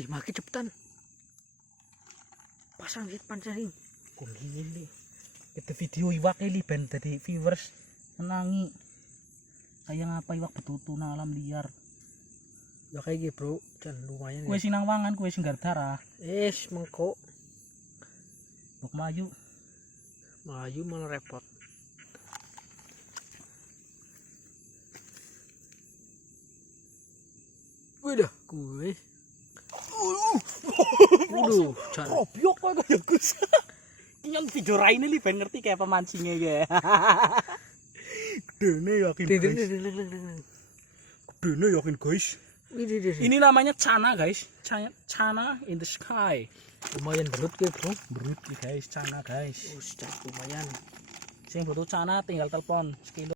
Ih, makin cepetan. Pasang hit pancing. Kok gini. Kita video iwak ini ben dari viewers menangi. Kayak ngapa iwak betutu nang alam liar. Ya kayak gitu, Bro. Dan lumayan. Kue sinang wangan, kue singgar darah. Mengko. Bok maju. Melayu malah repot. Udah, gue. Waduh, Robyok kok ya Gus. Yang video raine li ben ngerti kayak pemancingnya ya. Gedene yakin guys. Gedene yakin guys. Ini namanya cana guys. Cana in the sky. Lumayan belut gue, Bro. Berut guys, cana guys. Lumayan. Sing butuh cana tinggal telepon sekilo.